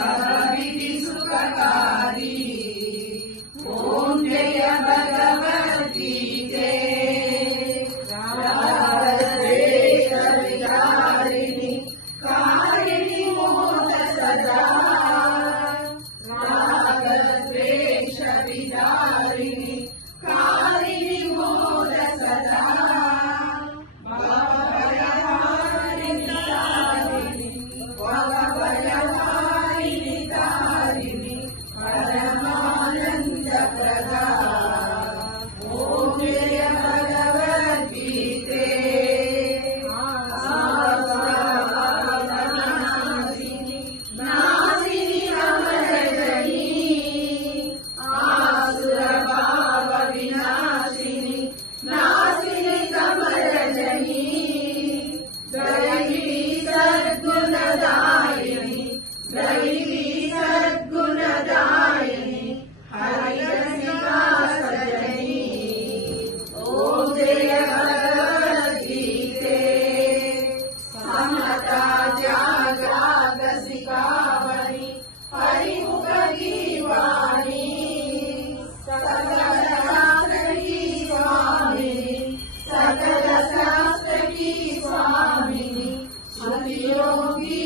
सर्वविधि सुखकारी। ओम जय भगवती ते रागद्वेष विदारिणि कारिणि मोद सदा। रागद्वेष विदारिणि कारिणि मोद सदा। योगी